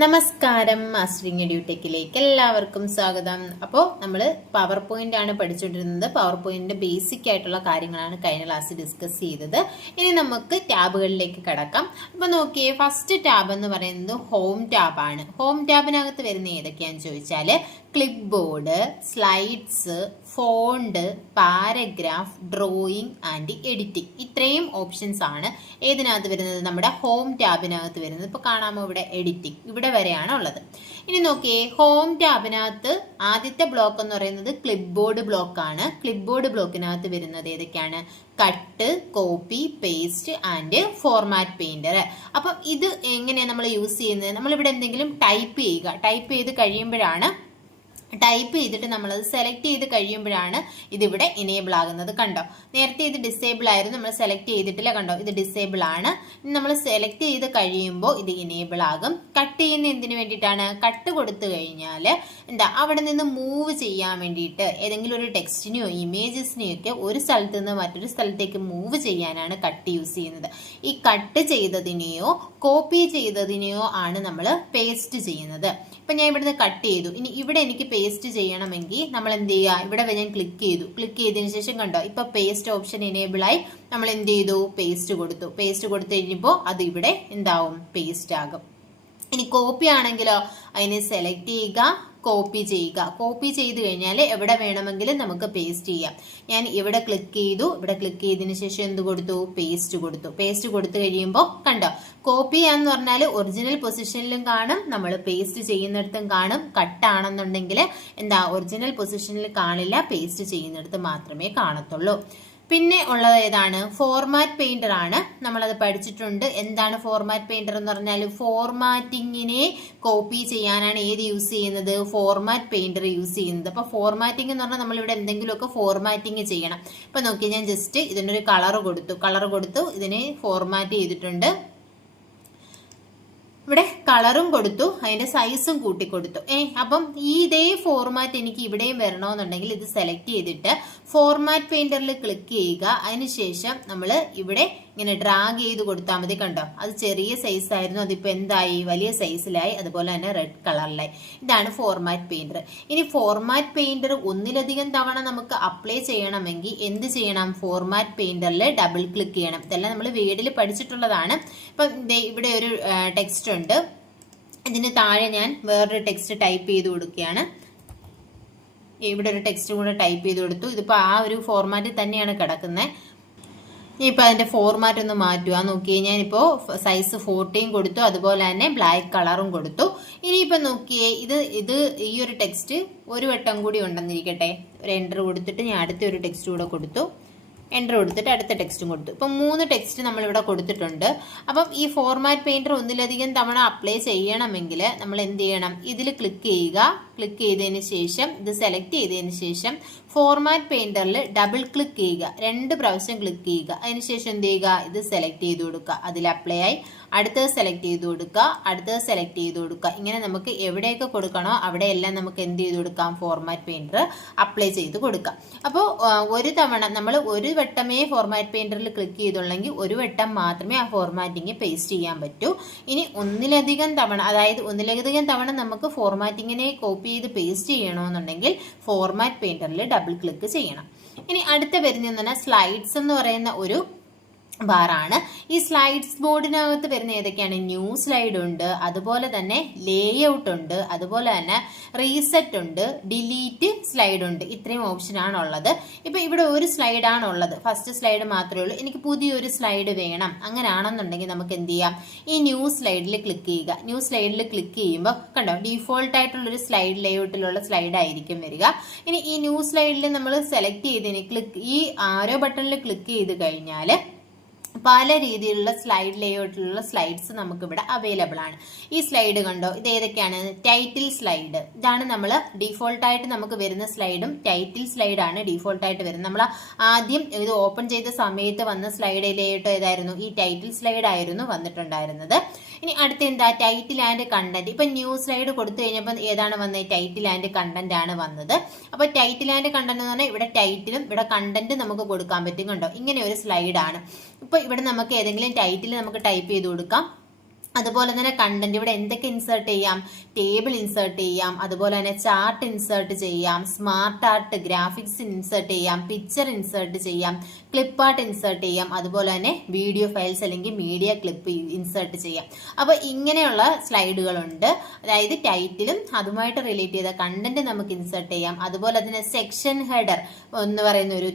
നമസ്കാരം, മാസ്റ്ററിംഗ് എഡ്യൂടെക്കിലേക്ക് എല്ലാവർക്കും സ്വാഗതം. അപ്പോൾ നമ്മൾ പവർ പോയിന്റ് ആണ് പഠിച്ചുകൊണ്ടിരുന്നത്. പവർ പോയിന്റിന്റെ ബേസിക് ആയിട്ടുള്ള കാര്യങ്ങളാണ് കഴിഞ്ഞ ക്ലാസ്സിൽ ഡിസ്കസ് ചെയ്തത്. ഇനി നമുക്ക് ടാബുകളിലേക്ക് കടക്കാം. അപ്പോൾ നോക്കിയേ, ഫസ്റ്റ് ടാബ് എന്ന് പറയുന്നത് ഹോം ടാബാണ്. ഹോം ടാബിനകത്ത് വരുന്ന ഏതൊക്കെയാണെന്ന് ചോദിച്ചാൽ clip board, slides, font, paragraph, drawing and editing. ഇത്രയും ഓപ്ഷൻസ് ആണ് ഏതിനകത്ത് വരുന്നത്? നമ്മുടെ ഹോം ടാബിനകത്ത് വരുന്നത്. ഇപ്പോൾ കാണാമോ ഇവിടെ എഡിറ്റിംഗ്, ഇവിടെ വരെയാണ് ഉള്ളത്. ഇനി നോക്കിയേ, ഹോം ടാബിനകത്ത് ആദ്യത്തെ ബ്ലോക്ക് എന്ന് പറയുന്നത് ക്ലിപ്പ് ബോർഡ് ബ്ലോക്കാണ്. ക്ലിപ്പ് ബോർഡ് ബ്ലോക്കിനകത്ത് വരുന്നത് ഏതൊക്കെയാണ്? Cut, copy, paste and format painter. അപ്പം ഇത് എങ്ങനെയാണ് നമ്മൾ യൂസ് ചെയ്യുന്നത്? നമ്മളിവിടെ എന്തെങ്കിലും ടൈപ്പ് ചെയ്യുക. ടൈപ്പ് ചെയ്ത് കഴിയുമ്പോഴാണ് ടൈപ്പ് ചെയ്തിട്ട് നമ്മളത് സെലക്ട് ചെയ്ത് കഴിയുമ്പോഴാണ് ഇതിവിടെ എനേബിൾ ആകുന്നത്. കണ്ടോ, നേരത്തെ ഇത് ഡിസേബിൾ ആയിരുന്നു, നമ്മൾ സെലക്ട് ചെയ്തിട്ടില്ല. കണ്ടോ, ഇത് ഡിസേബിൾ ആണ്. നമ്മൾ സെലക്ട് ചെയ്ത് കഴിയുമ്പോൾ ഇത് എനേബിൾ ആകും. കട്ട് ചെയ്യുന്ന എന്തിനു വേണ്ടിയിട്ടാണ്? കട്ട് കൊടുത്തു കഴിഞ്ഞാൽ അവിടെ നിന്ന് മൂവ് ചെയ്യാൻ വേണ്ടിയിട്ട് ഏതെങ്കിലും ഒരു ടെക്സ്റ്റിനെയോ ഇമേജസിനെയോ ഒക്കെ ഒരു സ്ഥലത്ത് നിന്ന് മറ്റൊരു സ്ഥലത്തേക്ക് മൂവ് ചെയ്യാനാണ് കട്ട് യൂസ് ചെയ്യുന്നത്. ഈ കട്ട് ചെയ്തതിനെയോ കോപ്പി ചെയ്തതിനെയോ ആണ് നമ്മൾ പേസ്റ്റ് ചെയ്യുന്നത്. ഇപ്പം ഞാൻ ഇവിടുന്ന് കട്ട് ചെയ്തു. ഇനി ഇവിടെ എനിക്ക് പേസ്റ്റ് ചെയ്യണമെങ്കിൽ നമ്മൾ എന്ത് ചെയ്യുക? ഇവിടെ ഞാൻ ക്ലിക്ക് ചെയ്തതിന് ശേഷം കണ്ടോ, ഇപ്പൊ പേസ്റ്റ് ഓപ്ഷൻ എനേബിൾ ആയി. നമ്മൾ എന്ത് ചെയ്തു? പേസ്റ്റ് കൊടുത്തു കഴിഞ്ഞപ്പോൾ അത് ഇവിടെ എന്താവും? പേസ്റ്റ് ആകും. ഇനി കോപ്പി ആണെങ്കിലോ അതിനെ സെലക്ട് ചെയ്യുക, കോപ്പി ചെയ്യുക. കോപ്പി ചെയ്ത് കഴിഞ്ഞാൽ എവിടെ വേണമെങ്കിലും നമുക്ക് പേസ്റ്റ് ചെയ്യാം. ഞാൻ ഇവിടെ ക്ലിക്ക് ചെയ്തു. ഇവിടെ ക്ലിക്ക് ചെയ്തതിന് ശേഷം എന്ത് കൊടുത്തു? പേസ്റ്റ് കൊടുത്തു. പേസ്റ്റ് കൊടുത്തു കഴിയുമ്പോൾ കണ്ടോ, കോപ്പി എന്ന് പറഞ്ഞാൽ ഒറിജിനൽ പൊസിഷനിലും കാണും, നമ്മൾ പേസ്റ്റ് ചെയ്യുന്നിടത്തും കാണും. കട്ടാണെന്നുണ്ടെങ്കിൽ ഒറിജിനൽ പൊസിഷനിൽ കാണില്ല, പേസ്റ്റ് ചെയ്യുന്നിടത്ത് മാത്രമേ കാണത്തുള്ളൂ. പിന്നെ ഉള്ളത് ഏതാണ്? ഫോർമാറ്റ് പെയിന്റർ ആണ്. നമ്മളത് പഠിച്ചിട്ടുണ്ട്. എന്താണ് ഫോർമാറ്റ് പെയിന്റർ എന്ന് പറഞ്ഞാൽ? ഫോർമാറ്റിങ്ങിനെ കോപ്പി ചെയ്യാനാണ് ഏത് യൂസ് ചെയ്യുന്നത്? ഫോർമാറ്റ് പെയിന്റർ യൂസ് ചെയ്യുന്നത്. അപ്പൊ ഫോർമാറ്റിംഗ് എന്ന് പറഞ്ഞാൽ നമ്മളിവിടെ എന്തെങ്കിലുമൊക്കെ ഫോർമാറ്റിംഗ് ചെയ്യണം. ഇപ്പൊ നോക്കി, ഞാൻ ജസ്റ്റ് ഇതിനൊരു കളർ കൊടുത്തു ഇതിനെ ഫോർമാറ്റ് ചെയ്തിട്ടുണ്ട്. ഇവിടെ കളറും കൊടുത്തു, അതിന്റെ സൈസും കൂട്ടിക്കൊടുത്തു. അപ്പം ഈ ഇതേ ഫോർമാറ്റ് എനിക്ക് ഇവിടെയും വരണമെന്നുണ്ടെങ്കിൽ ഇത് സെലക്ട് ചെയ്തിട്ട് ഫോർമാറ്റ് പെയിന്ററിൽ ക്ലിക്ക് ചെയ്യുക. അതിനുശേഷം നമ്മൾ ഇവിടെ ഇങ്ങനെ ഡ്രാഗ് ചെയ്ത് കൊടുത്താൽ മതി. കണ്ടോ, അത് ചെറിയ സൈസ് ആയിരുന്നു, അതിപ്പോ എന്തായി? വലിയ സൈസിലായി. അതുപോലെ തന്നെ റെഡ് കളറിലായി. ഇതാണ് ഫോർമാറ്റ് പെയിന്റർ. ഇനി ഫോർമാറ്റ് പെയിന്റർ ഒന്നിലധികം തവണ നമുക്ക് അപ്ലൈ ചെയ്യണമെങ്കിൽ എന്ത് ചെയ്യണം? ഫോർമാറ്റ് പെയിന്ററിൽ ഡബിൾ ക്ലിക്ക് ചെയ്യണം. ഇതെല്ലാം നമ്മൾ വീഡിയോയിൽ പഠിച്ചിട്ടുള്ളതാണ്. ഇപ്പൊ ഇവിടെ ഒരു ടെക്സ്റ്റ് ഉണ്ട്. ഇതിന് താഴെ ഞാൻ വേറൊരു ടെക്സ്റ്റ് ടൈപ്പ് ചെയ്ത് കൊടുക്കുകയാണ്. ഇവിടെ ഒരു ടെക്സ്റ്റ് കൂടെ ടൈപ്പ് ചെയ്ത് കൊടുത്തു. ഇതിപ്പോ ആ ഒരു ഫോർമാറ്റിൽ തന്നെയാണ് കിടക്കുന്നത്. ഇനിയിപ്പോൾ അതിന്റെ ഫോർമാറ്റ് ഒന്ന് മാറ്റുക. നോക്കിയേ, ഞാനിപ്പോ സൈസ് 14 കൊടുത്തു, അതുപോലെ തന്നെ ബ്ലാക്ക് കളറും കൊടുത്തു. ഇനിയിപ്പോ നോക്കിയേ, ഇത് ഈ ഒരു ടെക്സ്റ്റ് ഒരു വട്ടം കൂടി ഉണ്ടെന്നിരിക്കട്ടെ. ഒരു എൻ്റർ കൊടുത്തിട്ട് ഞാൻ അടുത്ത ഒരു ടെക്സ്റ്റ് കൂടെ കൊടുത്തു. എൻ്റർ കൊടുത്തിട്ട് അടുത്ത ടെക്സ്റ്റും കൊടുത്തു. ഇപ്പം 3 ടെക്സ്റ്റ് നമ്മളിവിടെ കൊടുത്തിട്ടുണ്ട്. അപ്പം ഈ ഫോർമാറ്റ് പെയിന്റർ ഒന്നിലധികം തവണ അപ്ലൈ ചെയ്യണമെങ്കിൽ നമ്മൾ എന്ത് ചെയ്യണം? ഇതിൽ ക്ലിക്ക് ചെയ്യുക. ക്ലിക്ക് ചെയ്തതിന് ശേഷം ഇത് സെലക്ട് ചെയ്തതിന് ശേഷം ഫോർമാറ്റ് പെയിന്ററിൽ ഡബിൾ ക്ലിക്ക് ചെയ്യുക. 2 പ്രാവശ്യം ക്ലിക്ക് ചെയ്യുക. അതിനുശേഷം എന്ത് ചെയ്യുക? ഇത് സെലക്ട് ചെയ്ത് കൊടുക്കുക. അതിൽ അപ്ലൈ ആയി. അടുത്തത് സെലക്ട് ചെയ്ത് കൊടുക്കുക. അടുത്തത് സെലക്ട് ചെയ്ത് കൊടുക്കുക. ഇങ്ങനെ നമുക്ക് എവിടെയൊക്കെ കൊടുക്കണോ അവിടെയെല്ലാം നമുക്ക് എന്ത് ചെയ്ത് കൊടുക്കാം? ഫോർമാറ്റ് പെയിന്റർ അപ്ലൈ ചെയ്ത് കൊടുക്കാം. അപ്പോൾ ഒരു തവണ നമ്മൾ ഒരു വട്ടമേ ഫോർമാറ്റ് പെയിന്ററിൽ ക്ലിക്ക് ചെയ്തുള്ളെങ്കിൽ ഒരു വട്ടം മാത്രമേ ആ ഫോർമാറ്റിംഗ് പേസ്റ്റ് ചെയ്യാൻ പറ്റൂ. ഇനി ഒന്നിലധികം തവണ, അതായത് ഒന്നിലധികം തവണ നമുക്ക് ഫോർമാറ്റിങ്ങിനെ കോപ്പി ചെയ്ത് പേസ്റ്റ് ചെയ്യണമെന്നുണ്ടെങ്കിൽ ഫോർമാറ്റ് പെയിന്ററിൽ ഡബിൾ ക്ലിക്ക് ചെയ്യണം. ഇനി അടുത്ത വരുന്ന സ്ലൈഡ്സ് എന്ന് പറയുന്ന ഒരു ബാറാണ്. ഈ സ്ലൈഡ്സ് ബോർഡിനകത്ത് വരുന്ന ഏതൊക്കെയാണ്? ന്യൂ സ്ലൈഡ് ഉണ്ട്, അതുപോലെ തന്നെ ലേഔട്ട് ഉണ്ട്, അതുപോലെ തന്നെ റീസെറ്റ് ഉണ്ട്, ഡിലീറ്റ് സ്ലൈഡ് ഉണ്ട്. ഇത്രയും ഓപ്ഷൻ ആണുള്ളത്. ഇപ്പൊ ഇവിടെ ഒരു സ്ലൈഡ് ആണുള്ളത്, ഫസ്റ്റ് സ്ലൈഡ് മാത്രമേ ഉള്ളൂ. എനിക്ക് പുതിയൊരു സ്ലൈഡ് വേണം. അങ്ങനെയാണെന്നുണ്ടെങ്കിൽ നമുക്ക് എന്ത് ചെയ്യാം? ഈ ന്യൂ സ്ലൈഡിൽ ക്ലിക്ക് ചെയ്യുക. ന്യൂ സ്ലൈഡിൽ ക്ലിക്ക് ചെയ്യുമ്പോൾ കണ്ടോ, ഡീഫോൾട്ട് ആയിട്ടുള്ളൊരു സ്ലൈഡ് ലേഔട്ടിലുള്ള സ്ലൈഡ് ആയിരിക്കും വരിക. ഇനി ഈ ന്യൂ സ്ലൈഡിൽ നമ്മൾ സെലക്ട് ചെയ്തതിന് ഈ ആരോ ബട്ടണിൽ ക്ലിക്ക് ചെയ്ത് കഴിഞ്ഞാൽ പല രീതിയിലുള്ള സ്ലൈഡ് ലേഔട്ടിലുള്ള സ്ലൈഡ്സ് നമുക്ക് ഇവിടെ അവൈലബിൾ ആണ്. ഈ സ്ലൈഡ് കണ്ടോ, ഇത് ഏതൊക്കെയാണ്? Title slide. ഇതാണ് നമ്മൾ ഡീഫോൾട്ട് ആയിട്ട് നമുക്ക് വരുന്ന സ്ലൈഡും ടൈറ്റിൽ സ്ലൈഡ് ആണ് ഡീഫോൾട്ട് ആയിട്ട് വരുന്നത്. നമ്മൾ ആദ്യം ഇത് ഓപ്പൺ ചെയ്ത സമയത്ത് വന്ന സ്ലൈഡ് ലേഔട്ട് ഏതായിരുന്നു? ഈ ടൈറ്റിൽ സ്ലൈഡ് ആയിരുന്നു വന്നിട്ടുണ്ടായിരുന്നത്. ഇനി അടുത്ത എന്താ? Title and content. ഇപ്പൊ ന്യൂ സ്ലൈഡ് കൊടുത്തു കഴിഞ്ഞപ്പോൾ ഏതാണ് വന്നത്? ടൈറ്റിൽ ആൻഡ് കണ്ടന്റ് ആണ് വന്നത്. അപ്പൊ ടൈറ്റിൽ ആൻഡ് കണ്ടന്റ് എന്ന് പറഞ്ഞാൽ ഇവിടെ ടൈറ്റിലും ഇവിടെ കണ്ടന്റ് നമുക്ക് കൊടുക്കാൻ പറ്റും. കണ്ടോ, ഇങ്ങനെ ഒരു സ്ലൈഡാണ്. ഇപ്പൊ ഇവിടെ നമുക്ക് ഏതെങ്കിലും ടൈറ്റിൽ നമുക്ക് ടൈപ്പ് ചെയ്ത് കൊടുക്കാം. അതുപോലെ തന്നെ കണ്ടന്റ് ഇവിടെ എന്തൊക്കെ ഇൻസേർട്ട് ചെയ്യാം, ടേബിൾ ഇൻസേർട്ട് ചെയ്യാം, അതുപോലെ തന്നെ ചാർട്ട് ഇൻസേർട്ട് ചെയ്യാം, സ്മാർട്ട് ആർട്ട് ഗ്രാഫിക്സ് ഇൻസേർട്ട് ചെയ്യാം, പിക്ചർ ഇൻസേർട്ട് ചെയ്യാം, ക്ലിപ്പ് ആർട്ട് ഇൻസേർട്ട് ചെയ്യാം, അതുപോലെ തന്നെ വീഡിയോ ഫയൽസ് അല്ലെങ്കിൽ മീഡിയ ക്ലിപ്പ് ഇൻസേർട്ട് ചെയ്യാം. അപ്പോൾ ഇങ്ങനെയുള്ള സ്ലൈഡുകളുണ്ട്. അതായത് ടൈറ്റിലും അതുമായിട്ട് റിലേറ്റ് ചെയ്ത കണ്ടന്റ് നമുക്ക് ഇൻസേർട്ട് ചെയ്യാം. അതുപോലെ തന്നെ സെക്ഷൻ ഹെഡർ എന്ന് പറയുന്ന ഒരു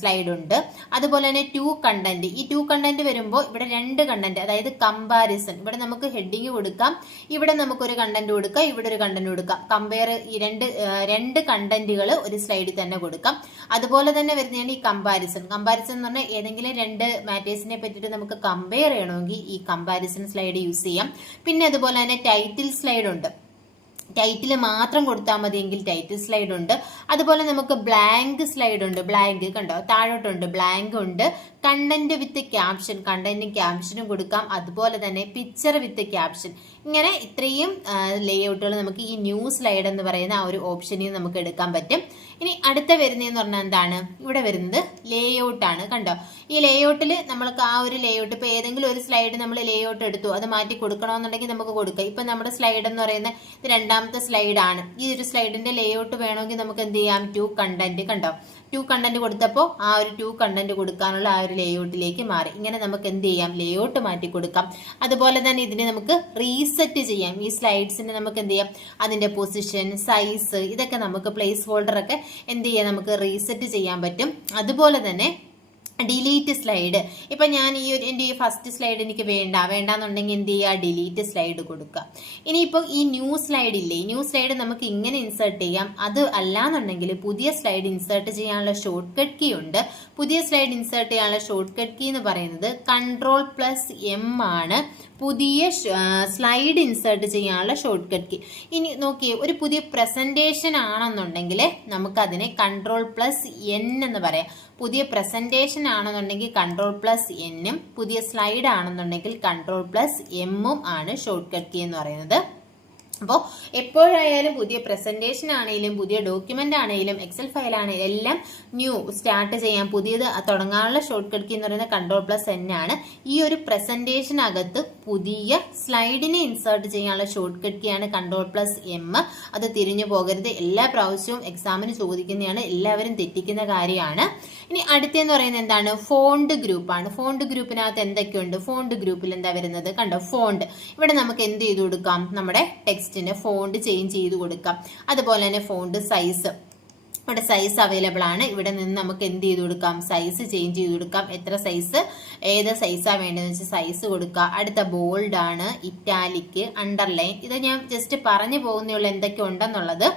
സ്ലൈഡ് ഉണ്ട്. അതുപോലെ തന്നെ ടു കണ്ടന്റ്. ഈ ടു കണ്ടന്റ് വരുമ്പോൾ ഇവിടെ രണ്ട് കണ്ടന്റ്, അതായത് കമ്പാരിസൺ. ഇവിടെ നമുക്ക് ഹെഡിങ് കൊടുക്കാം, ഇവിടെ നമുക്കൊരു കണ്ടന്റ് കൊടുക്കാം, ഇവിടെ ഒരു കണ്ടന്റ് കൊടുക്കാം. കമ്പയർ ഈ രണ്ട് കണ്ടന്റുകൾ ഒരു സ്ലൈഡിൽ തന്നെ കൊടുക്കാം. അതുപോലെ തന്നെ വരുന്നതാണ് ഈ കമ്പാരിസൺ. കമ്പാരിസൺ എന്ന് പറഞ്ഞാൽ ഏതെങ്കിലും രണ്ട് മാറ്റേഴ്സിനെ പറ്റിയിട്ട് നമുക്ക് കമ്പയർ ചെയ്യണമെങ്കിൽ ഈ കമ്പാരിസൺ സ്ലൈഡ് യൂസ് ചെയ്യാം. പിന്നെ അതുപോലെ തന്നെ ടൈറ്റിൽ സ്ലൈഡ് ഉണ്ട്. ടൈറ്റിൽ മാത്രം കൊടുത്താൽ മതിയെങ്കിൽ ടൈറ്റിൽ സ്ലൈഡ് ഉണ്ട്. അതുപോലെ നമുക്ക് ബ്ലാങ്ക് സ്ലൈഡ് ഉണ്ട്. ബ്ലാങ്ക് കണ്ടോ, താഴോട്ടുണ്ട്, ബ്ലാങ്ക് ഉണ്ട്. കണ്ടന്റ് വിത്ത് ക്യാപ്ഷൻ, കണ്ടന്റും ക്യാപ്ഷനും കൊടുക്കാം. അതുപോലെ തന്നെ പിക്ചർ വിത്ത് ക്യാപ്ഷൻ. ഇങ്ങനെ ഇത്രയും ലേഔട്ടുകൾ നമുക്ക് ഈ ന്യൂ സ്ലൈഡ് എന്ന് പറയുന്ന ആ ഒരു ഓപ്ഷനിൽ നമുക്ക് എടുക്കാൻ പറ്റും. ഇനി അടുത്ത വരുന്നതെന്ന് പറഞ്ഞാൽ എന്താണ്, ഇവിടെ വരുന്നത് ലേഔട്ട് ആണ്. കണ്ടോ, ഈ ലേഔട്ടിൽ നമ്മൾക്ക് ആ ഒരു ലേഔട്ട് ഇപ്പൊ ഏതെങ്കിലും ഒരു സ്ലൈഡ് നമ്മൾ ലേഔട്ട് എടുത്തു, അത് മാറ്റി കൊടുക്കണമെന്നുണ്ടെങ്കിൽ നമുക്ക് കൊടുക്കാം. ഇപ്പൊ നമ്മുടെ സ്ലൈഡ് എന്ന് പറയുന്ന ഇത് രണ്ടാമത്തെ സ്ലൈഡ് ആണ്. ഈ ഒരു സ്ലൈഡിന്റെ ലേഔട്ട് വേണമെങ്കിൽ നമുക്ക് എന്ത് ചെയ്യാം, ടു കണ്ടന്റ്. കണ്ടോ, ടു കണ്ടന്റ് കൊടുത്തപ്പോൾ ആ ഒരു ടു കണ്ടന്റ് കൊടുക്കാനുള്ള ആ ഒരു ലേഔട്ടിലേക്ക് മാറി. ഇങ്ങനെ നമുക്ക് എന്ത് ചെയ്യാം, ലേഔട്ട് മാറ്റി കൊടുക്കാം. അതുപോലെ തന്നെ ഇതിനെ നമുക്ക് റീസെറ്റ് ചെയ്യാം. ഈ സ്ലൈഡ്സിന് നമുക്ക് എന്ത് ചെയ്യാം, അതിന്റെ പൊസിഷൻ, സൈസ്, ഇതൊക്കെ നമുക്ക് പ്ലേസ് ഹോൾഡർ ഒക്കെ എന്ത് ചെയ്യാം, നമുക്ക് റീസെറ്റ് ചെയ്യാൻ പറ്റും. അതുപോലെ തന്നെ ഡിലീറ്റ് സ്ലൈഡ്. ഇപ്പൊ ഞാൻ എന്റെ ഈ ഫസ്റ്റ് സ്ലൈഡ് എനിക്ക് വേണ്ടാന്നുണ്ടെങ്കിൽ എന്ത് ചെയ്യുക, ഡിലീറ്റ് സ്ലൈഡ് കൊടുക്കുക. ഇനിയിപ്പോൾ ഈ ന്യൂ സ്ലൈഡ് ഇല്ലേ, ന്യൂ സ്ലൈഡ് നമുക്ക് ഇങ്ങനെ ഇൻസേർട്ട് ചെയ്യാം. അത് അല്ലാന്നുണ്ടെങ്കിൽ പുതിയ സ്ലൈഡ് ഇൻസേർട്ട് ചെയ്യാനുള്ള ഷോർട്ട് കട്ട് കീ ഉണ്ട്. പുതിയ സ്ലൈഡ് ഇൻസേർട്ട് ചെയ്യാനുള്ള ഷോർട്ട് കട്ട് കീ എന്ന് പറയുന്നത് Ctrl+M ആണ്. പുതിയ സ്ലൈഡ് ഇൻസേർട്ട് ചെയ്യാനുള്ള ഷോർട്ട് കട്ട് കീ. ഇനി നോക്കിയേ, ഒരു പുതിയ പ്രസന്റേഷൻ ആണെന്നുണ്ടെങ്കിൽ നമുക്ക് അതിനെ Ctrl+N എന്ന് പറയാം. പുതിയ പ്രസന്റേഷൻ ആണെന്നുണ്ടെങ്കിൽ Ctrl+N ഉം, പുതിയ സ്ലൈഡ് ആണെന്നുണ്ടെങ്കിൽ Ctrl+M ഉം ആണ് ഷോർട്ട് കട്ട് കീ എന്ന് പറയുന്നത്. അപ്പോൾ എപ്പോഴായാലും പുതിയ പ്രസന്റേഷൻ ആണെങ്കിലും പുതിയ ഡോക്യുമെന്റ് ആണെങ്കിലും എക്സൽ ഫയൽ ആണെങ്കിലും എല്ലാം ന്യൂ സ്റ്റാർട്ട് ചെയ്യാൻ പുതിയത് തുടങ്ങാനുള്ള ഷോർട്ട് കട്ട് കീ എന്ന് പറയുന്നത് Ctrl+N ആണ്. ഈ ഒരു പ്രസന്റേഷനകത്ത് പുതിയ സ്ലൈഡിനെ ഇൻസേർട്ട് ചെയ്യാനുള്ള ഷോർട്ട് കട്ട് കീ ആണ് Ctrl+M. അത് തിരിഞ്ഞു പോകരുത്, എല്ലാ പ്രാവശ്യവും എക്സാമിന് ചോദിക്കുന്നതാണ്, എല്ലാവരും തെറ്റിക്കുന്ന കാര്യമാണ്. ഇനി അടുത്തെന്ന് പറയുന്നത് എന്താണ്, ഫോണ്ട് ഗ്രൂപ്പാണ്. ഫോണ്ട് ഗ്രൂപ്പിനകത്ത് എന്തൊക്കെയുണ്ട്, ഫോണ്ട് ഗ്രൂപ്പിൽ എന്താ വരുന്നത്, കണ്ടോ, ഫോണ്ട്. ഇവിടെ നമുക്ക് എന്ത് ചെയ്ത് കൊടുക്കാം, നമ്മുടെ ടെക്സ്റ്റിന്റെ ഫോണ്ട് ചേഞ്ച് ചെയ്ത് കൊടുക്കാം. അതുപോലെ തന്നെ ഫോണ്ട് സൈസ്, ഇവിടെ സൈസ് അവൈലബിൾ ആണ്. ഇവിടെ നിന്ന് നമുക്ക് എന്ത് ചെയ്ത് കൊടുക്കാം, സൈസ് ചേഞ്ച് ചെയ്ത് കൊടുക്കാം. എത്ര സൈസ്, ഏത് സൈസാണ് വേണ്ടതെന്ന് വെച്ചാൽ സൈസ് കൊടുക്കുക. അടുത്ത ബോൾഡ് ആണ്, ഇറ്റാലിക്, അണ്ടർലൈൻ. ഇത് ഞാൻ ജസ്റ്റ് പറഞ്ഞു പോകുന്നേ ഉള്ളൂ എന്തൊക്കെ ഉണ്ടെന്നുള്ളത്.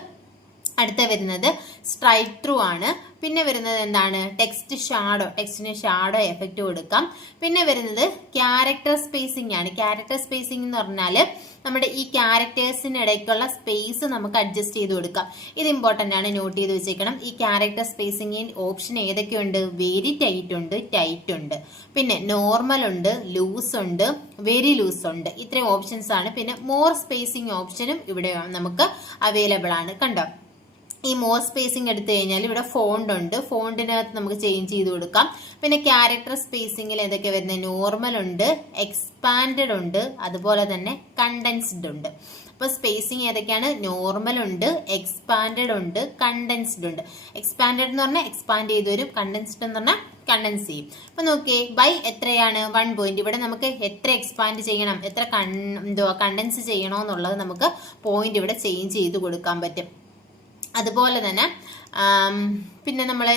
അടുത്ത വരുന്നത് സ്ട്രൈറ്റ് ത്രൂ ആണ്. പിന്നെ വരുന്നത് എന്താണ്, ടെക്സ്റ്റ് ഷാഡോ, ടെക്സ്റ്റിന് ഷാഡോ എഫക്റ്റ് കൊടുക്കാം. പിന്നെ വരുന്നത് ക്യാരക്ടർ സ്പേസിംഗ് ആണ്. ക്യാരക്ടർ സ്പേസിംഗ് എന്ന് പറഞ്ഞാൽ നമ്മുടെ ഈ ക്യാരക്ടേഴ്സിനിടയ്ക്കുള്ള സ്പേസ് നമുക്ക് അഡ്ജസ്റ്റ് ചെയ്ത് കൊടുക്കാം. ഇത് ഇമ്പോർട്ടൻ്റ് ആണ്, നോട്ട് ചെയ്ത് വെച്ചേക്കണം. ഈ ക്യാരക്ടർ സ്പേസിംഗിൽ ഓപ്ഷൻ ഏതൊക്കെയുണ്ട്, വെരി ടൈറ്റ് ഉണ്ട്, ടൈറ്റ് ഉണ്ട്, പിന്നെ നോർമൽ ഉണ്ട്, ലൂസ് ഉണ്ട്, വെരി ലൂസ് ഉണ്ട്. ഇത്രയും ഓപ്ഷൻസ് ആണ്. പിന്നെ മോർ സ്പേസിംഗ് ഓപ്ഷനും ഇവിടെ നമുക്ക് അവൈലബിൾ ആണ്. കണ്ടോ, ഈ മോർ സ്പേസിംഗ് എടുത്തു കഴിഞ്ഞാൽ ഇവിടെ ഫോണ്ട് ഉണ്ട്, ഫോണ്ടിനകത്ത് നമുക്ക് ചേഞ്ച് ചെയ്ത് കൊടുക്കാം. പിന്നെ ക്യാരക്ടർ സ്പേസിംഗിൽ ഏതൊക്കെ വരുന്നത്, നോർമൽ ഉണ്ട്, എക്സ്പാൻഡഡ് ഉണ്ട്, അതുപോലെ തന്നെ കണ്ടൻസ്ഡ് ഉണ്ട്. അപ്പൊ സ്പേസിംഗ് ഏതൊക്കെയാണ്, നോർമൽ ഉണ്ട്, എക്സ്പാൻഡഡ് ഉണ്ട്, കണ്ടൻസ്ഡ് ഉണ്ട്. എക്സ്പാൻഡഡ് എന്ന് പറഞ്ഞാൽ എക്സ്പാൻഡ് ചെയ്ത് വരും, കണ്ടൻസ്ഡ് എന്ന് പറഞ്ഞാൽ കണ്ടൻസ് ചെയ്യും. അപ്പൊ നോക്കിയേ, ബൈ എത്രയാണ്, 1 പോയിന്റ്. ഇവിടെ നമുക്ക് എത്ര എക്സ്പാൻഡ് ചെയ്യണം, എത്ര കണ്ടൻസ് ചെയ്യണമെന്നുള്ളത് നമുക്ക് പോയിന്റ് ഇവിടെ ചേഞ്ച് ചെയ്ത് കൊടുക്കാൻ പറ്റും. അതുപോലെ തന്നെ പിന്നെ നമ്മൾ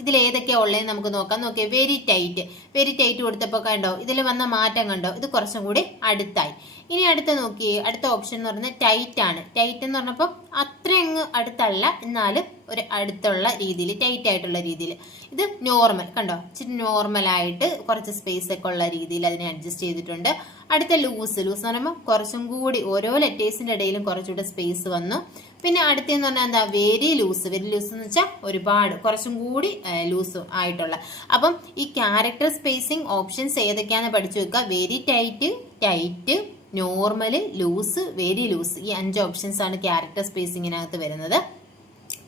ഇതിൽ ഏതൊക്കെയാ ഉള്ളതെന്ന് നമുക്ക് നോക്കാം. നോക്കിയേ, വെരി ടൈറ്റ് കൊടുത്തപ്പോൾ കണ്ടോ, ഇതിൽ വന്ന മാറ്റം കണ്ടോ, ഇത് കുറച്ചും കൂടി അടുത്തായി. ഇനി നോക്കിയേ, അടുത്ത ഓപ്ഷൻ എന്ന് പറയുന്നത് ടൈറ്റ് ആണ്. ടൈറ്റ് എന്ന് പറഞ്ഞപ്പോൾ അത്ര അങ്ങ് അടുത്തല്ല, എന്നാലും ഒരു അടുത്തുള്ള രീതിയിൽ, ടൈറ്റ് ആയിട്ടുള്ള രീതിയിൽ. ഇത് നോർമൽ, കണ്ടോ, ഇച്ചിരി നോർമലായിട്ട് കുറച്ച് സ്പേസ് ഒക്കെ ഉള്ള രീതിയിൽ അതിനെ അഡ്ജസ്റ്റ് ചെയ്തിട്ടുണ്ട്. അടുത്ത ലൂസ് എന്ന് പറയുമ്പോൾ കുറച്ചും കൂടി ഓരോ ലെറ്റേഴ്സിന്റെ ഇടയിലും കുറച്ചുകൂടെ സ്പേസ് വന്നു. പിന്നെ അടുത്തെന്ന് പറഞ്ഞാൽ എന്താ, വെരി ലൂസ് എന്ന് വെച്ചാൽ ഒരുപാട് കുറച്ചും കൂടി ലൂസ് ആയിട്ടുള്ള. അപ്പം ഈ ക്യാരക്ടർ സ്പേസിംഗ് ഓപ്ഷൻസ് ഏതൊക്കെയാണെന്ന് പഠിച്ചു വെക്കുക. Very tight, normal, loose, very loose. ഈ 5 ഓപ്ഷൻസ് ആണ് ക്യാരക്ടർ സ്പേസിങ്ങിനകത്ത് വരുന്നത്.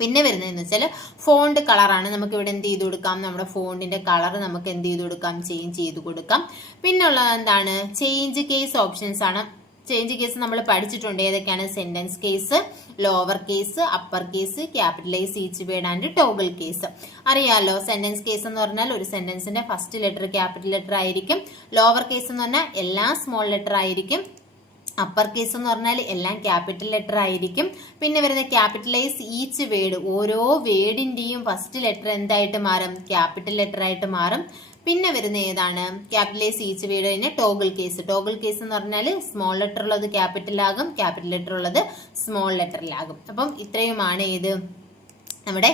പിന്നെ വരുന്നതെന്ന് വെച്ചാൽ ഫോണ്ട് കളറാണ്. നമുക്ക് ഇവിടെ എന്ത് ചെയ്ത് കൊടുക്കാം, നമ്മുടെ ഫോണ്ടിന്റെ കളർ നമുക്ക് എന്ത് ചെയ്ത് കൊടുക്കാം, ചേഞ്ച് ചെയ്ത് കൊടുക്കാം. പിന്നുള്ളത് എന്താണ്, ചേഞ്ച് കേസ് ഓപ്ഷൻസ് ആണ്. ചേഞ്ച് കേസ് നമ്മൾ പഠിച്ചിട്ടുണ്ട്. ഏതൊക്കെയാണ്, sentence case, lower case, upper case, capitalise each word and toggle case. അറിയാലോ, സെന്റൻസ് കേസ് എന്ന് പറഞ്ഞാൽ ഒരു സെന്റൻസിന്റെ ഫസ്റ്റ് ലെറ്റർ ക്യാപിറ്റൽ ലെറ്റർ ആയിരിക്കും. ലോവർ കേസ് എന്ന് പറഞ്ഞാൽ എല്ലാം സ്മോൾ ലെറ്റർ ആയിരിക്കും. അപ്പർ കേസ് എന്ന് പറഞ്ഞാൽ എല്ലാം ക്യാപിറ്റൽ ലെറ്റർ ആയിരിക്കും. പിന്നെ വരുന്ന ക്യാപിറ്റലൈസ് ഈച്ച് വേർഡ്, ഓരോ വേർഡിന്റെയും ഫസ്റ്റ് ലെറ്റർ എന്തായിട്ട് മാറും, ക്യാപിറ്റൽ ലെറ്റർ ആയിട്ട് മാറും. പിന്നെ വരുന്ന ഏതാണ്, ക്യാപിറ്റലൈസ് ഈച്ച് വേർഡ് കഴിഞ്ഞ ടോഗിൾ കേസ്. ടോഗിൾ കേസ് എന്ന് പറഞ്ഞാൽ സ്മോൾ ലെറ്റർ ഉള്ളത് ക്യാപിറ്റൽ ആകും, ക്യാപിറ്റൽ ലെറ്റർ ഉള്ളത് സ്മോൾ ലെറ്ററിലാകും. അപ്പം ഇത്രയുമാണ് ഏത് നമ്മുടെ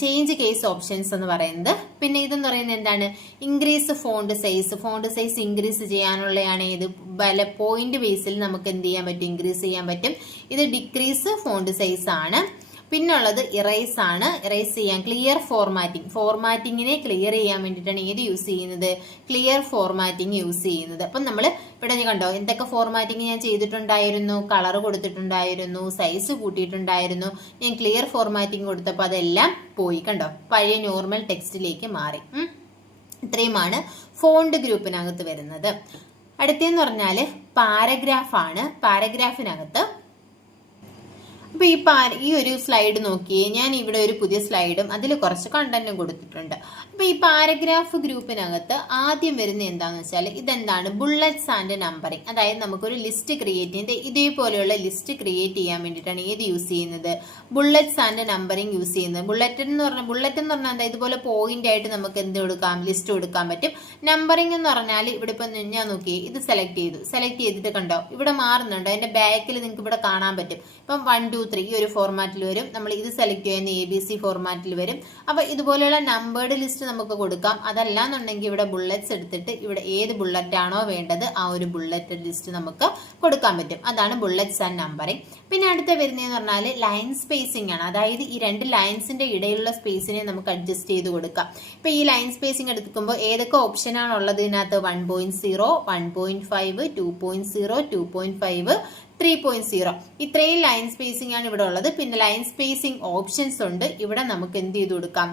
ചേഞ്ച് കേസ് ഓപ്ഷൻസ് എന്ന് പറയുന്നത്. പിന്നെ ഇതെന്ന് പറയുന്നത് എന്താണ്, increase font size. Font size increase ചെയ്യാനുള്ളതാണ് ഇത്. പല പോയിന്റ് ബേസിൽ നമുക്ക് എന്ത് ചെയ്യാൻ പറ്റും, ഇൻക്രീസ് ചെയ്യാൻ പറ്റും. ഇത് ഡിക്രീസ് ഫോണ്ട് സൈസ് ആണ്. പിന്നുള്ളത് ഇറേസ് ആണ്. ഇറേസ് ചെയ്യാൻ ക്ലിയർ ഫോർമാറ്റിംഗ്. ഫോർമാറ്റിങ്ങിനെ ക്ലിയർ ചെയ്യാൻ വേണ്ടിയിട്ടാണ് ഏത് യൂസ് ചെയ്യുന്നത്, ക്ലിയർ ഫോർമാറ്റിംഗ് യൂസ് ചെയ്യുന്നത്. അപ്പം നമ്മൾ ഇവിടെ കണ്ടോ എന്തൊക്കെ ഫോർമാറ്റിംഗ് ഞാൻ ചെയ്തിട്ടുണ്ടായിരുന്നു, കളർ കൊടുത്തിട്ടുണ്ടായിരുന്നു, സൈസ് കൂട്ടിയിട്ടുണ്ടായിരുന്നു. ഞാൻ ക്ലിയർ ഫോർമാറ്റിംഗ് കൊടുത്തപ്പോൾ അതെല്ലാം പോയി, കണ്ടോ, പഴയ നോർമൽ ടെക്സ്റ്റിലേക്ക് മാറി. ഇത്രയുമാണ് ഫോണ്ട് ഗ്രൂപ്പിനകത്ത് വരുന്നത്. അടുത്തെന്ന് പറഞ്ഞാൽ പാരഗ്രാഫാണ്. പാരഗ്രാഫിനകത്ത് അപ്പൊ ഈ ഒരു സ്ലൈഡ് നോക്കിയേ, ഞാൻ ഇവിടെ ഒരു പുതിയ സ്ലൈഡും അതിൽ കുറച്ച് കണ്ടന്റും കൊടുത്തിട്ടുണ്ട്. അപ്പൊ ഈ പാരഗ്രാഫ് ഗ്രൂപ്പിനകത്ത് ആദ്യം വരുന്ന എന്താന്ന് വെച്ചാൽ ഇതെന്താണ്, ബുള്ളറ്റ്സ് ആൻഡ് നമ്പറിംഗ്. അതായത് നമുക്കൊരു ലിസ്റ്റ് ക്രിയേറ്റ് ചെയ്ത് ഇതേപോലെയുള്ള ലിസ്റ്റ് ക്രിയേറ്റ് ചെയ്യാൻ വേണ്ടിയിട്ടാണ് ഏത് യൂസ് ചെയ്യുന്നത്, ബുള്ളറ്റ്സ് ആൻഡ് നമ്പറിംഗ് യൂസ് ചെയ്യുന്നത്. ബുള്ളറ്റ് എന്ന് പറഞ്ഞാൽ എന്താ, ഇതുപോലെ പോയിന്റ് ആയിട്ട് നമുക്ക് എന്ത് കൊടുക്കാം, ലിസ്റ്റ് കൊടുക്കാൻ പറ്റും. നമ്പറിംഗ് എന്ന് പറഞ്ഞാൽ ഇവിടെ ഇപ്പൊ ഞാൻ നോക്കി, ഇത് സെലക്ട് ചെയ്തിട്ട് കണ്ടോ ഇവിടെ മാറുന്നുണ്ട്. അതിന്റെ ബാക്കിൽ നിങ്ങൾക്ക് ഇവിടെ കാണാൻ പറ്റും. ഇപ്പം 1 2 3 ഈ ഒരു ഫോർമാറ്റിൽ വരും. നമ്മൾ ഇത് സെലക്ട് ചെയ്യുന്ന ABC ഫോർമാറ്റിൽ വരും. അപ്പൊ ഇതുപോലെയുള്ള നമ്പേർഡ് ലിസ്റ്റ് നമുക്ക് കൊടുക്കാം. അതല്ലാന്നുണ്ടെങ്കിൽ ഇവിടെ ബുള്ളറ്റ്സ് എടുത്തിട്ട് ഇവിടെ ഏത് ബുള്ളറ്റ് ആണോ വേണ്ടത് ആ ഒരു ബുള്ളറ്റ് ലിസ്റ്റ് നമുക്ക് കൊടുക്കാൻ പറ്റും. അതാണ് ബുള്ളറ്റ്സ് ആൻഡ് നമ്പറിംഗ്. പിന്നെ അടുത്ത വരുന്നതെന്ന് പറഞ്ഞാൽ ലൈൻ സ്പേസിംഗ് ആണ്. അതായത് ഈ രണ്ട് ലൈൻസിന്റെ ഇടയിലുള്ള സ്പേസിനെ നമുക്ക് അഡ്ജസ്റ്റ് ചെയ്ത് കൊടുക്കാം. ഇപ്പൊ ഈ ലൈൻ സ്പേസിംഗ് എടുക്കുമ്പോൾ ഏതൊക്കെ ഓപ്ഷൻ ആണ് ഉള്ളത് ഇതിനകത്ത്, 1.0, 1.5, 2.0, 2.5, 3.0 ഇത്രയും ലൈൻ സ്പേസിംഗ് ആണ് ഇവിടെ ഉള്ളത്. പിന്നെ ലൈൻ സ്പേസിംഗ് ഓപ്ഷൻസ് ഉണ്ട്. ഇവിടെ നമുക്ക് എന്ത് ചെയ്ത് കൊടുക്കാം,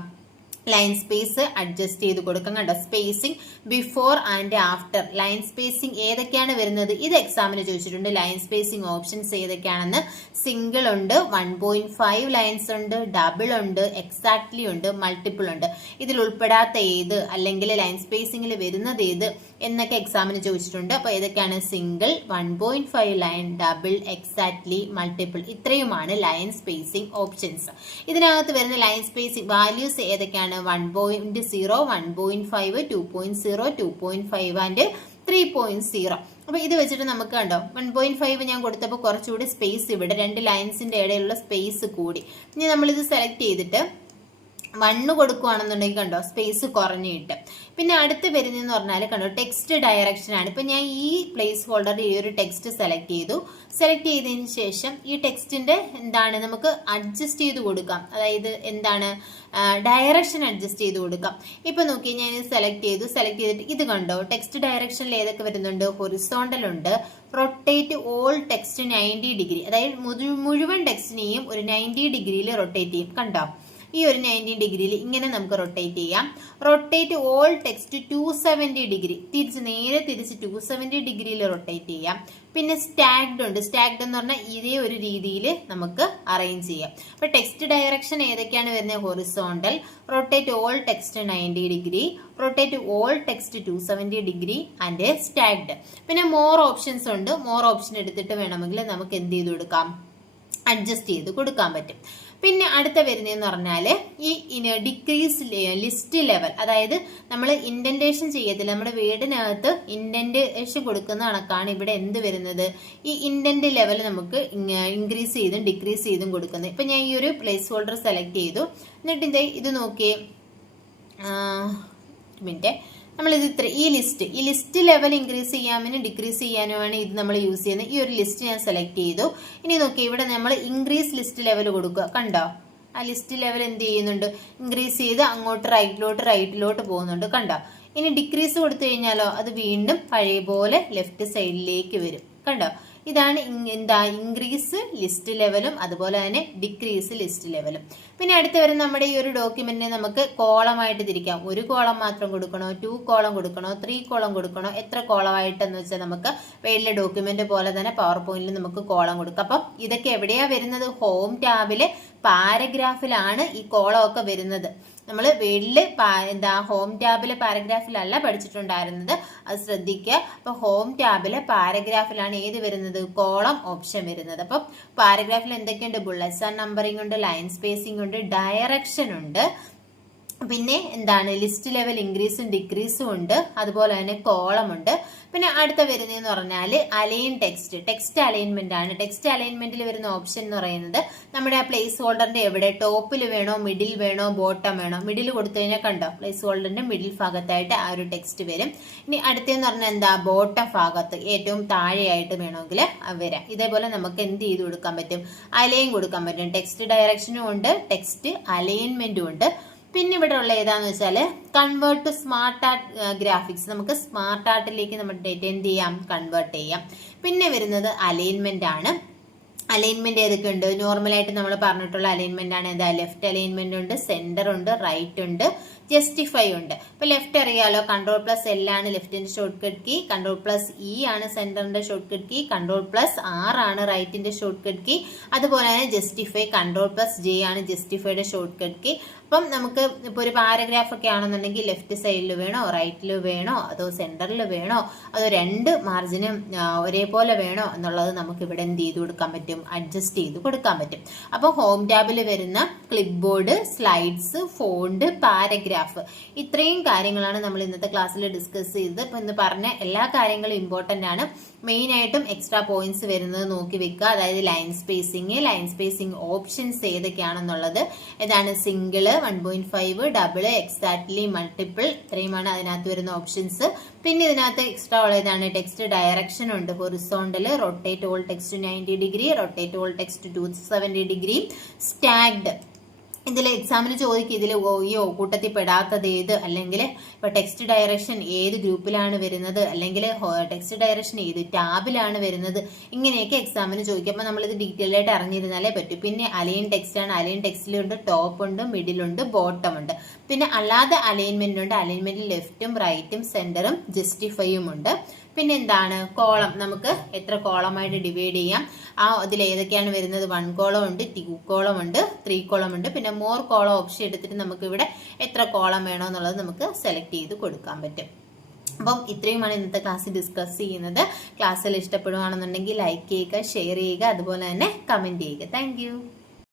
ലൈൻ സ്പേസ് അഡ്ജസ്റ്റ് ചെയ്ത് കൊടുക്കാം. കണ്ടോ, spacing before and after. Line spacing ഏതൊക്കെയാണ് വരുന്നത്, ഇത് എക്സാമിന് ചോദിച്ചിട്ടുണ്ട്. ലൈൻ സ്പേസിംഗ് ഓപ്ഷൻസ് ഏതൊക്കെയാണെന്ന്, സിംഗിൾ ഉണ്ട്, 1.5 ലൈൻസ് ഉണ്ട്, ഡബിൾ ഉണ്ട്, എക്സാക്ട്ലി ഉണ്ട്, മൾട്ടിപ്പിൾ ഉണ്ട്. ഇതിൽ ഉൾപ്പെടാത്ത ഏത്, അല്ലെങ്കിൽ ലൈൻ സ്പേസിംഗിൽ വരുന്നത് ഏത് എന്നൊക്കെ എക്സാമിന് ചോദിച്ചിട്ടുണ്ട്. അപ്പൊ ഏതൊക്കെയാണ്, single, 1.5 line, double, exactly, multiple. ഇത്രയുമാണ് ലൈൻ സ്പേസിംഗ് ഓപ്ഷൻസ്. ഇതിനകത്ത് വരുന്ന ലൈൻ സ്പേസിംഗ് വാല്യൂസ് ഏതൊക്കെയാണ്, 1.0, 1.5, 2.0, 2.5 ആൻഡ് 3.0. അപ്പൊ ഇത് വെച്ചിട്ട് നമുക്ക് കണ്ടോ 1.5 ഞാൻ കൊടുത്തപ്പോൾ കുറച്ചുകൂടി സ്പേസ്, ഇവിടെ രണ്ട് ലൈൻസിന്റെ ഇടയിലുള്ള സ്പേസ് കൂടി. ഇനി നമ്മളിത് സെലക്ട് ചെയ്തിട്ട് 1 കൊടുക്കുകയാണെന്നുണ്ടെങ്കിൽ കണ്ടോ സ്പേസ് കുറഞ്ഞിട്ട്. പിന്നെ അടുത്ത് വരുന്നതെന്ന് പറഞ്ഞാൽ കണ്ടോ ടെക്സ്റ്റ് ഡയറക്ഷൻ ആണ്. ഇപ്പൊ ഞാൻ ഈ പ്ലേസ് ഹോൾഡറിൽ ഈ ഒരു ടെക്സ്റ്റ് സെലക്ട് ചെയ്തതിന് ശേഷം ഈ ടെക്സ്റ്റിന്റെ എന്താണ് നമുക്ക് അഡ്ജസ്റ്റ് ചെയ്ത് കൊടുക്കാം. അതായത് എന്താണ് ഡയറക്ഷൻ അഡ്ജസ്റ്റ് ചെയ്ത് കൊടുക്കാം. ഇപ്പൊ നോക്കി ഞാൻ സെലക്ട് ചെയ്തിട്ട് ഇത് കണ്ടോ ടെക്സ്റ്റ് ഡയറക്ഷനിൽ ഏതൊക്കെ വരുന്നുണ്ട്, ഹൊറിസോണ്ടൽ ഉണ്ട്, റൊട്ടേറ്റ് ഓൾ ടെക്സ്റ്റ് 90 ഡിഗ്രി. അതായത് മുഴുവൻ ടെക്സ്റ്റിനെയും ഒരു 90 ഡിഗ്രിയിൽ റൊട്ടേറ്റ് ചെയ്യും. കണ്ടോ ഈ ഒരു 90 ഡിഗ്രിയിൽ ഇങ്ങനെ നമുക്ക് റൊട്ടേറ്റ് ചെയ്യാം. റൊട്ടേറ്റ് ഓൾ ടെക്സ്റ്റ് 270 ഡിഗ്രി, നേരെ തിരിച്ച് 270 ഡിഗ്രിയിൽ റൊട്ടേറ്റ് ചെയ്യാം. പിന്നെ സ്റ്റാഗ്ഡ് ഉണ്ട്. സ്റ്റാഗ്ഡ് എന്ന് പറഞ്ഞാൽ ഇതേ ഒരു രീതിയിൽ നമുക്ക് അറേഞ്ച് ചെയ്യാം. അപ്പൊ ടെക്സ്റ്റ് ഡയറക്ഷൻ ഏതൊക്കെയാണ് വരുന്നത്, horizontal, rotate all text 90 degree, rotate all text 270 degree and stacked. പിന്നെ മോർ ഓപ്ഷൻസ് ഉണ്ട്. മോർ ഓപ്ഷൻ എടുത്തിട്ട് വേണമെങ്കിൽ നമുക്ക് എന്ത് ചെയ്ത് കൊടുക്കാം, അഡ്ജസ്റ്റ് ചെയ്ത് കൊടുക്കാൻ പറ്റും. പിന്നെ അടുത്ത വരുന്നതെന്ന് പറഞ്ഞാല് ഈ ഡിക്രീസ് ലിസ്റ്റ് ലെവൽ, അതായത് നമ്മൾ ഇൻഡന്റേഷൻ ചെയ്യത്തില്ല, നമ്മുടെ വേർഡിനകത്ത് ഇൻഡന്റേഷൻ കൊടുക്കുന്ന കണക്കാണ് ഇവിടെ എന്ത് വരുന്നത്, ഈ ഇൻഡന്റ് ലെവൽ നമുക്ക് ഇൻക്രീസ് ചെയ്തും ഡിക്രീസ് ചെയ്തും കൊടുക്കുന്നത്. ഇപ്പൊ ഞാൻ ഈ ഒരു പ്ലേസ് ഹോൾഡർ സെലക്ട് ചെയ്തു. എന്നിട്ട് ഇത് നോക്കിയേ, മിനിറ്റ്, നമ്മളിത് ഈ ലിസ്റ്റ് ലെവൽ ഇൻക്രീസ് ചെയ്യാനും ഡിക്രീസ് ചെയ്യാനുമാണ് ഇത് നമ്മൾ യൂസ് ചെയ്യുന്നത്. ഈ ഒരു ലിസ്റ്റ് ഞാൻ സെലക്ട് ചെയ്തു. ഇനി നോക്കി ഇവിടെ നമ്മൾ ഇൻക്രീസ് ലിസ്റ്റ് ലെവൽ കൊടുക്കുക. കണ്ടോ ആ ലിസ്റ്റ് ലെവൽ എന്ത് ചെയ്യുന്നുണ്ട്, ഇൻക്രീസ് ചെയ്ത് അങ്ങോട്ട് റൈറ്റിലോട്ട് പോകുന്നുണ്ട്. കണ്ടോ ഇനി ഡിക്രീസ് കൊടുത്തു കഴിഞ്ഞാലോ അത് വീണ്ടും പഴയ പോലെ ലെഫ്റ്റ് സൈഡിലേക്ക് വരും. കണ്ടോ ഇതാണ് എന്താ ഇൻക്രീസ് ലിസ്റ്റ് ലെവലും അതുപോലെ തന്നെ ഡിക്രീസ് ലിസ്റ്റ് ലെവലും. പിന്നെ അടുത്ത് വരുന്ന നമ്മുടെ ഈ ഒരു ഡോക്യുമെന്റിനെ നമുക്ക് കോളമായിട്ട് തിരിക്കാം. ഒരു കോളം മാത്രം കൊടുക്കണോ, 2 കോളം കൊടുക്കണോ, 3 കോളം കൊടുക്കണോ, എത്ര കോളമായിട്ടെന്ന് വെച്ചാൽ നമുക്ക് പേജിലെ ഡോക്യുമെന്റ് പോലെ തന്നെ പവർ പോയിന്റിൽ നമുക്ക് കോളം കൊടുക്കാം. അപ്പം ഇതൊക്കെ എവിടെയാ വരുന്നത്? ഹോം ടാബിലെ പാരഗ്രാഫിലാണ് ഈ കോളം ഒക്കെ വരുന്നത്. നമ്മൾ വീട്ടില് ഹോം ടാബിലെ പാരഗ്രാഫിലല്ല പഠിച്ചിട്ടുണ്ടായിരുന്നത്, അത് ശ്രദ്ധിക്കുക. അപ്പൊ ഹോം ടാബിലെ പാരഗ്രാഫിലാണ് ഏത് വരുന്നത്? കോളം ഓപ്ഷൻ വരുന്നത്. അപ്പൊ പാരഗ്രാഫിൽ എന്തൊക്കെയുണ്ട്? ബുള്ളറ്റ്സ് ആൻഡ് നമ്പറിംഗ് ഉണ്ട്, ലൈൻ സ്പേസിംഗ് ഉണ്ട്, ഡയറക്ഷൻ ഉണ്ട്, പിന്നെ എന്താണ് ലിസ്റ്റ് ലെവൽ ഇൻക്രീസും ഡിക്രീസും ഉണ്ട്, അതുപോലെ തന്നെ കോളം ഉണ്ട്. പിന്നെ അടുത്ത വരുന്നതെന്ന് പറഞ്ഞാൽ അലൈൻ ടെക്സ്റ്റ്. ടെക്സ്റ്റ് അലൈൻമെന്റ് ആണ്. ടെക്സ്റ്റ് അലൈൻമെന്റിൽ വരുന്ന ഓപ്ഷൻ എന്ന് പറയുന്നത് നമ്മുടെ ആ പ്ലേസ് ഹോൾഡറിന്റെ എവിടെ, ടോപ്പിൽ വേണോ, മിഡിൽ വേണോ, ബോട്ടം വേണോ. മിഡിൽ കൊടുത്തു കഴിഞ്ഞാൽ കണ്ടോ പ്ലേസ് ഹോൾഡറിന്റെ മിഡിൽ ഭാഗത്തായിട്ട് ആ ഒരു ടെക്സ്റ്റ് വരും. ഇനി അടുത്തതെന്ന് പറഞ്ഞാൽ എന്താ? ബോട്ടം ഭാഗത്ത് ഏറ്റവും താഴെയായിട്ട് വേണമെങ്കിൽ വരാം. ഇതേപോലെ നമുക്ക് എന്ത് ചെയ്ത് കൊടുക്കാൻ പറ്റും? അലൈൻ കൊടുക്കാൻ പറ്റും. ടെക്സ്റ്റ് ഡയറക്ഷനും ഉണ്ട്, ടെക്സ്റ്റ് അലൈൻമെന്റും ഉണ്ട്. പിന്നെ ഇവിടെ ഉള്ള ഏതാന്ന് വെച്ചാൽ convert to smart art graphics. നമുക്ക് സ്മാർട്ട് ആർട്ടിലേക്ക് നമ്മുടെ ഡേറ്റ എന്ത് ചെയ്യാം? കൺവേർട്ട് ചെയ്യാം. പിന്നെ വരുന്നത് അലൈൻമെന്റ് ആണ്. അലൈൻമെന്റ് ഏതൊക്കെ ഉണ്ട്? നോർമലായിട്ട് നമ്മൾ പറഞ്ഞിട്ടുള്ള അലൈൻമെന്റ് ആണ്. ഏതാ? ലെഫ്റ്റ് അലൈൻമെന്റ് ഉണ്ട്, സെന്റർ ഉണ്ട്, റൈറ്റ് ഉണ്ട്, ജസ്റ്റിഫൈ ഉണ്ട്. ഇപ്പൊ ലെഫ്റ്റ് അറിയാലോ, Ctrl+L ആണ് ലെഫ്റ്റിന്റെ ഷോർട്ട് കട്ട് കീ, Ctrl+E ആണ് സെന്ററിന്റെ ഷോർട്ട് കട്ട് കീ, Ctrl+R ആണ് റൈറ്റിന്റെ ഷോർട്ട് കട്ട് കീ. അതുപോലെ തന്നെ ജസ്റ്റിഫൈ Ctrl+J ആണ് ജസ്റ്റിഫൈയുടെ ഷോർട്ട് കട്ട് കീ. അപ്പം നമുക്ക് ഇപ്പൊ ഒരു പാരഗ്രാഫ് ഒക്കെ ആണെന്നുണ്ടെങ്കിൽ ലെഫ്റ്റ് സൈഡിൽ വേണോ, റൈറ്റിൽ വേണോ, അതോ സെന്ററിൽ വേണോ, അതോ രണ്ട് മാർജിനും ഒരേപോലെ വേണോ എന്നുള്ളത് നമുക്ക് ഇവിടെ എന്ത് ചെയ്ത് കൊടുക്കാൻ പറ്റും? അഡ്ജസ്റ്റ് ചെയ്ത് കൊടുക്കാൻ പറ്റും. അപ്പൊ ഹോം ടാബിൽ വരുന്ന clip board, slides, font, paragraph, ഇത്രയും കാര്യങ്ങളാണ് നമ്മൾ ഇന്നത്തെ ക്ലാസ്സിൽ ഡിസ്കസ് ചെയ്തത്. ഇപ്പൊ ഇന്ന് പറഞ്ഞ എല്ലാ കാര്യങ്ങളും ഇമ്പോർട്ടന്റ് ആണ്. മെയിൻ ആയിട്ടും എക്സ്ട്രാ പോയിന്റ്സ് വരുന്നത് നോക്കി വെക്കുക. അതായത് ലൈൻ സ്പേസിംഗ് ഓപ്ഷൻസ് ഏതൊക്കെയാണെന്നുള്ളത്, ഏതാണ് സിംഗിള്, 1.5, ഡബിൾ, എക്സാക്ട്ലി, മൾട്ടിപ്പിൾ, ഇത്രയുമാണ് അതിനകത്ത് വരുന്ന ഓപ്ഷൻസ്. പിന്നെ ഇതിനകത്ത് എക്സ്ട്രാ ഉള്ളതാണ് ടെക്സ്റ്റ് ഡയറക്ഷൻ ഉണ്ട്, horizontal, rotate all text 90 degree, rotate all text 270 degree, stacked. ഇതിൽ എക്സാമിന് ചോദിക്കും ഇതിൽ കൂട്ടത്തിൽ പെടാത്തത് ഏത്, അല്ലെങ്കിൽ ഇപ്പൊ ടെക്സ്റ്റ് ഡയറക്ഷൻ ഏത് ഗ്രൂപ്പിലാണ് വരുന്നത്, അല്ലെങ്കിൽ ടെക്സ്റ്റ് ഡയറക്ഷൻ ഏത് ടാബിലാണ് വരുന്നത്, ഇങ്ങനെയൊക്കെ എക്സാമിന് ചോദിക്കും. അപ്പൊ നമ്മളിത് ഡീറ്റെയിൽ ആയിട്ട് അറിഞ്ഞിരുന്നാലേ പറ്റും. പിന്നെ അലൈൻ ടെക്സ്റ്റ് ആണ്. അലൈൻ ടെക്സ്റ്റിലുണ്ട് ടോപ്പ് ഉണ്ട്, മിഡിൽ ഉണ്ട്, ബോട്ടം ഉണ്ട്. പിന്നെ അല്ലാതെ അലൈൻമെന്റ് ഉണ്ട്. അലൈൻമെന്റിൽ ലെഫ്റ്റും റൈറ്റും സെന്ററും ജസ്റ്റിഫൈയും ഉണ്ട്. പിന്നെ എന്താണ് കോളം, നമുക്ക് എത്ര കോളമായിട്ട് ഡിവൈഡ് ചെയ്യാം. അതിൽ ഏതൊക്കെയാണ് വരുന്നത്? 1 കോളം ഉണ്ട്, 2 കോളം ഉണ്ട്, 3 കോളം ഉണ്ട്. പിന്നെ മോർ കോളം ഓപ്ഷൻ എടുത്തിട്ട് നമുക്ക് ഇവിടെ എത്ര കോളം വേണോ എന്നുള്ളത് നമുക്ക് സെലക്ട് ചെയ്ത് കൊടുക്കാൻ പറ്റും. അപ്പം ഇത്രയുമാണ് ഇന്നത്തെ ക്ലാസ് ഡിസ്കസ് ചെയ്യുന്നത്. ക്ലാസ്സിൽ ഇഷ്ടപ്പെടുകയാണെന്നുണ്ടെങ്കിൽ ലൈക്ക് ചെയ്യുക, ഷെയർ ചെയ്യുക, അതുപോലെ തന്നെ കമന്റ് ചെയ്യുക. താങ്ക്